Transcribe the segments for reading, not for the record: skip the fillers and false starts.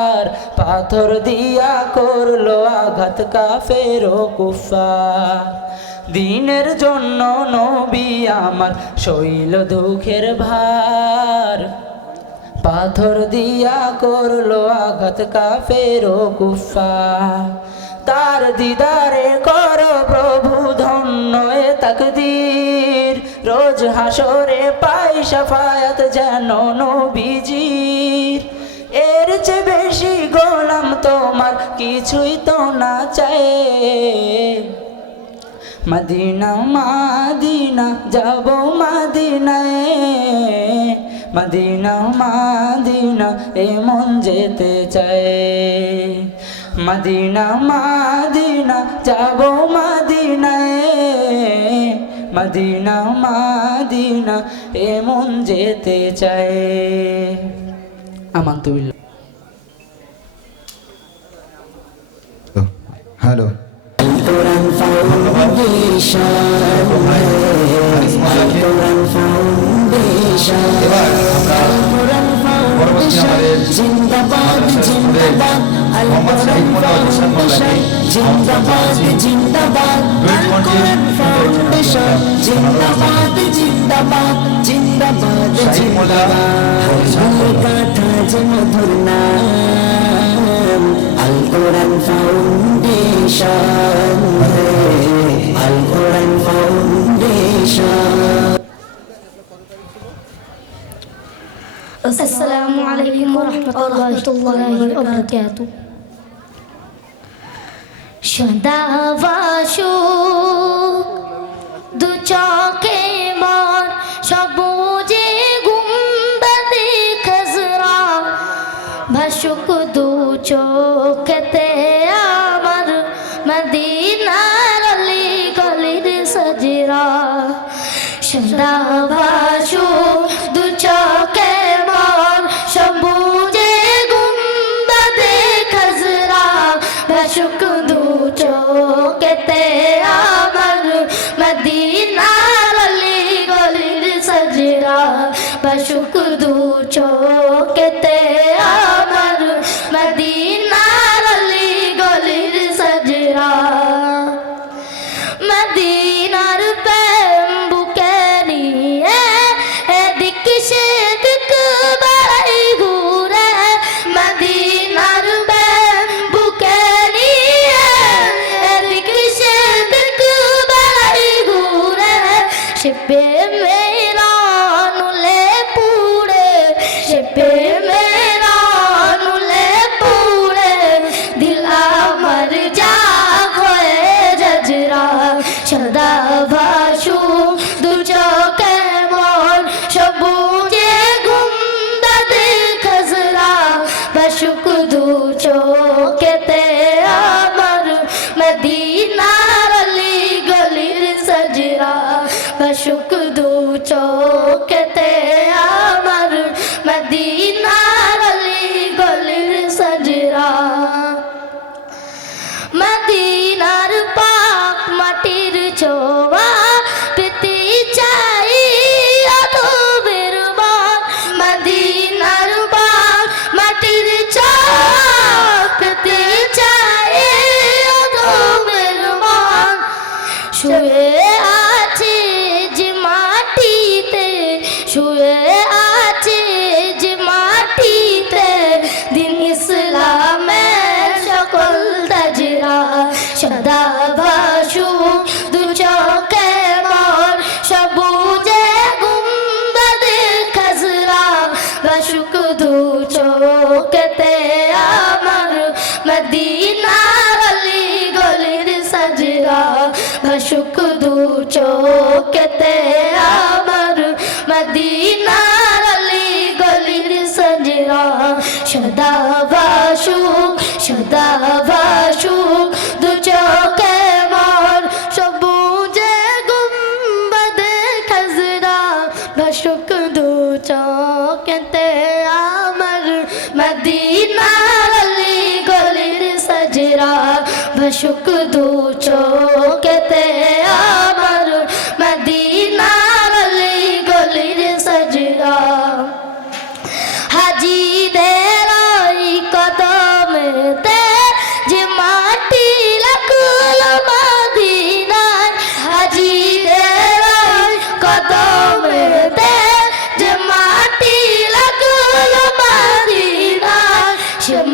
আর পাথর দিয়া করলো আঘাত কাফের ও কুফার। দিনের জন্য নবী আমার সইল দুঃখের ভার, পাথর দিয়া করলো আঘাত কাফের ও কুফার। তার দিদারে করো প্রভু ধন্য এ তাকদীর, রোজ হাসরে পাই শাফায়াত যেন নবীজির। এর চেয়ে বেশি গোলাম তোমার কিছুই তো না চাই। মদিনা মাদিনা যাব মদিনায়, মদিনা মাদিনা এ মন যেতে চায়। মদিনা মাদিনা যাব মদিনায়, মদিনা মাদিনা এ মন যেতে চায়। আমান্তু বিল্লাহ। হ্যালো কোরআন ফাউন্ডেশন, কোরআন ফাউন্ডেশন, কোরআন ফাউন্ডেশন জিন্দাবাদ জিন্দাবাদ, কোরআন ফাউন্ডেশন জিন্দাবাদ জিন্দাবাদ, কোরআন ফাউন্ডেশন জিন্দাবাদ জিন্দাবাদ জিন্দাবাদ জিন্দাবাদ। গাথা যে মধুর নাম আল কোরআন ফাউন্ডেশন, আল কোরআন ফাউন্ডেশন। আসসালামু আলাইকুম ওয়া রাহমাতুল্লাহি ওয়া বারাকাতুহু। সদাবাসু দু চোখে মোর সবুজে গুম্বদে খজরা, ভাসুক দু চোখেতে আমার মদিনার অলি গলির সজরা। সদাবাসু দু চোখে মোর সবুজে গুম্বদে খজরা, ভাসুক দু চোখেতে আমার মদিনার অলি গলির সজরা, ভাসুক দু চোখেতে আমার মদিনার অলি গলির সজরা। মদিনার প্রেম বুকে নিয়ে এদিক সেদিক বেড়াই ঘুরে, মদিনার প্রেম বুকে নিয়ে এদিক সেদিক বেড়াই ঘুরে। সে প্রেমেরা নুলে পুড়ে, সে প্রেমেরা নুলে পুড়ে, দিল আমার জাগ হয়ে জজরা। সদাভাসু দু চোখে মোর সবুজে গুম্বদে খজরা, ভাসুক দু চোখেতে আমার মদিনার অলি গলির সজরা, ভাসুক দু চোখেতে আমার মদিনার অলি গলির সজরা। মদিনার পাক মাটির ছোঁয়া পেতে চাই অধবের মন, মদিনার পাক মাটির ছোঁয়া পেতে চাই অধবের মন। শুয়ে আছে যে মাটিতে, শুয়ে আছে যে মাটিতে, দিন ইসলামের সকল তাজরা। সদাভাসু দু চোখে মোর সবুজে গুম্বদে খজরা, ভাসুক দু চোখেতে আমার মদিনার অলি গলির সজরা, ভাসুক দু চোখেতে আমার মদিনার অলি গলির সজরা। সদাভাসু সদাভাসু দু চোখে মোর সবুজে গুম্বদে খজরা, ভাসুক দু চোখেতে আমার মদিনার অলি গলির সজরা, ভাসুক দু চোখেতে আমার মদিনার অলি গলির সজরা। হাজিদের কত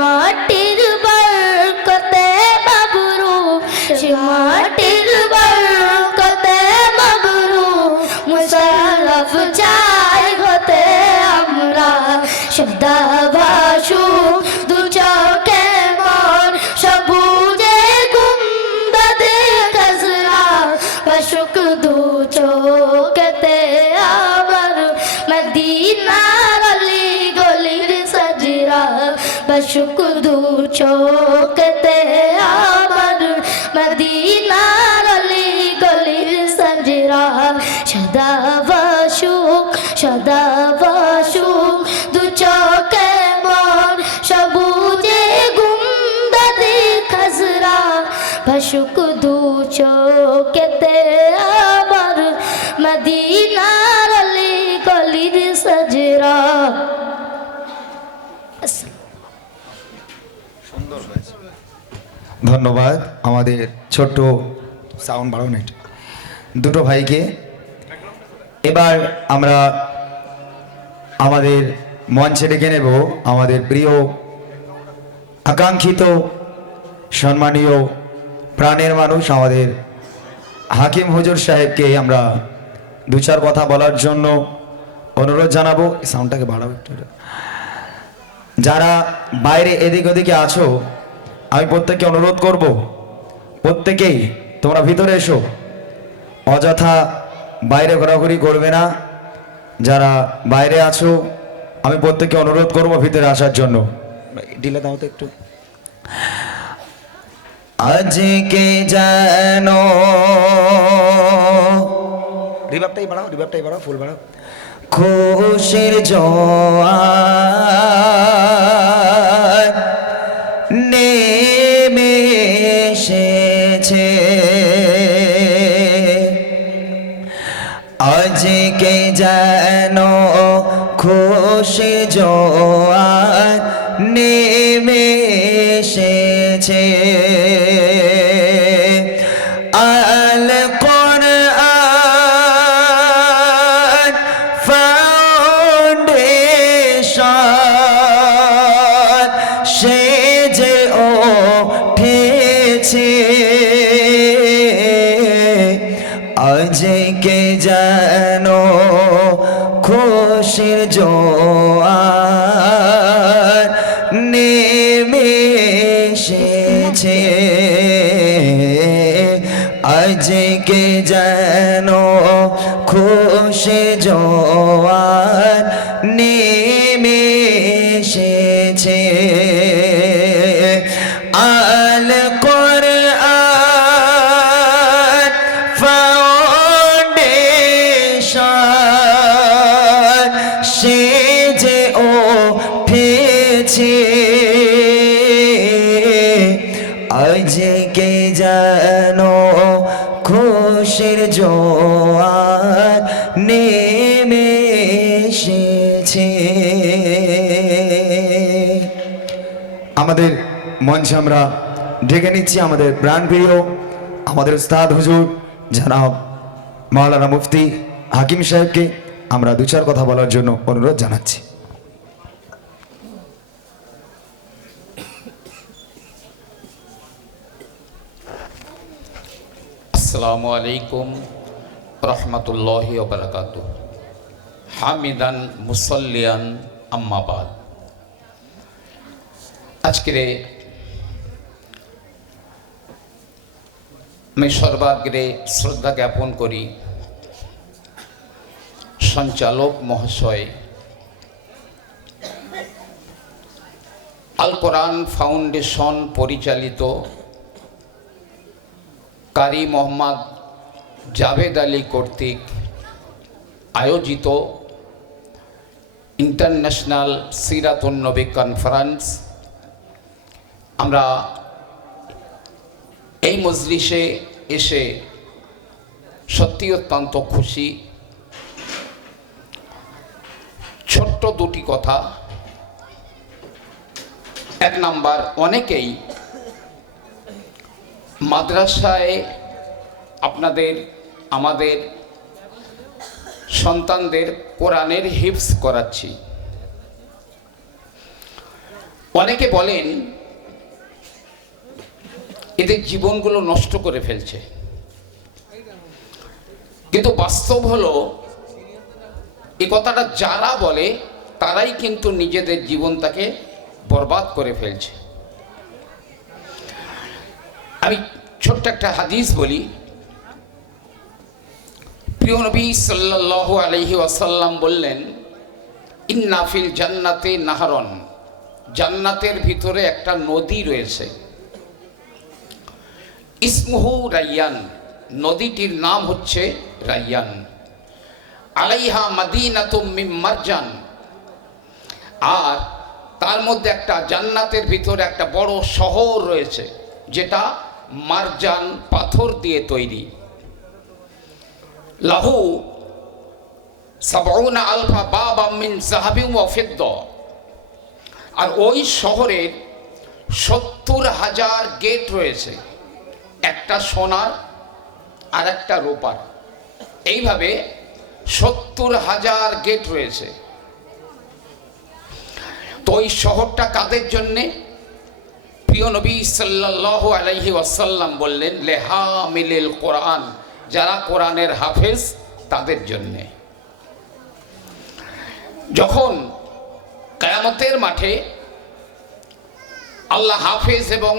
মাটির বরকতে মাবরুর, সে মাটির বরকতে মাবরুর, মুশাররফ চাই হতে আমরা শব্দভাসু দু চোখে মন সবুজে গুম্বদে খাজরা বাসুক দু চোখেতে আমার মদিনার অলি গলির সাজরা বাসুক দু চোখেতে আমার মদিনার অলি গলির সাজরা সদা বাসুক দু চোখে মন সবুজে গুম্বদে খাজরা বাসুক দু চোখেতে আমার মদিনার অলি গলির সাজরা। ধন্যবাদ আমাদের ছোট্ট সাউন্ড বাড়াও না একটু, দুটো ভাইকে। এবার আমরা আমাদের মঞ্চে ডেকে নেব আমাদের প্রিয় আকাঙ্ক্ষিত সম্মানীয় প্রাণের মানুষ আমাদের হাকিম হুজুর সাহেবকে আমরা দু চার কথা বলার জন্য অনুরোধ জানাবো। সাউন্ডটাকে বাড়াবো একটু। যারা বাইরে এদিক ওদিকে আছো আমি প্রত্যেককে অনুরোধ করব, প্রত্যেকেই তোমরা ভিতরে এসো, অযথা বাইরে ঘোরাঘুরি করবে না। যারা বাইরে আছো আমি প্রত্যেককে অনুরোধ করব ভিতরে আসার জন্য। ঢিলে দাও তো একটু। আজকে যেন রিভাবটাই বাড়াও, ফুল বাড়াও। খুশির জোয়ার নেমে এসেছে, আজকে যেন খুশির জোয়ার নেমে এসেছে। আল কোরআন ফাউন্ডেশন সেজে উঠেছে, আজকে যেন খুশির জোয়ার নেমে এসেছে, আজকে যেন খুশির জোয়ার নেমে এসেছে। আল কোরআন ফাউন্ডেশন সেজে উঠেছে, আজকে যেন খুশির জোয়ার নেমে এসেছে। আমাদের মঞ্চে আমরা ডেকে নিচ্ছি আমাদের প্রাণপ্রিয় আমাদের উস্তাদ হুজুর জনাব মাওলানা মুফতি হাকিম সাহেবকে আমরা দু চার কথা বলার জন্য অনুরোধ জানাচ্ছি। আসসালামু আলাইকুম রহমতুল্লাহি ওয়া বারাকাতুহু। হামিদান মুসাল্লিয়ান আম্মা বাদ। আজকের আমি সর্বাগ্রে শ্রদ্ধা জ্ঞাপন করি সঞ্চালক মহাশয়, আল কোরআন ফাউন্ডেশন পরিচালিত কারি মোহাম্মদ জাভেদ আলী কর্তৃক আয়োজিত ইন্টারন্যাশনাল সিরাতুন নবী কনফারেন্স। আমরা এই মজলিসে এসে সত্যি অত্যন্ত খুশি। ছোট্ট দুটি কথা। এক নাম্বার, অনেকেই মাদ্রাসায় আমাদের সন্তানদের কোরআনের হিফজ করাচ্ছি। অনেকে বলেন এদের জীবনগুলো নষ্ট করে ফেলছে, কিন্তু বাস্তব হলো এই কথাটা যারা বলে তারাই কিন্তু নিজেদের জীবনটাকে বরবাদ করে ফেলছে। আমি ছোট্ট একটা হাদিস বলি। প্রিয় নবী সাল্লাল্লাহু আলাইহি ওয়াসাল্লাম বললেন, ইন্না ফিল জান্নাতে নাহারন, জান্নাতের ভিতরে একটা নদী রয়েছে, ইসমুহু রাইয়ান, নদীটির নাম হচ্ছে রাইয়ান, আলাইহা মাদিনাতুম মিন মারজান, আর তার মধ্যে একটা জান্নাতের ভিতরে একটা বড় শহর রয়েছে যেটা মারজান পাথর দিয়ে তৈরি। লাহু সাবউনা আলফা বাবা মিন যাহাবিন ওয়া ফিদ্দা, আর ওই শহরের 70,000 গেট রয়েছে, একটা সোনার আর একটা রূপার, এইভাবে 70,000 গেট রয়েছে। তো ওই শহরটা কাদের জন্যে? প্রিয় নবী সাল্লাল্লাহু আলাইহি ওয়াসাল্লাম বললেন, লিহামিলিল কোরআন, যারা কোরআনের হাফেজ তাদের জন্যে। যখন কিয়ামতের মাঠে আল্লাহ হাফেজ এবং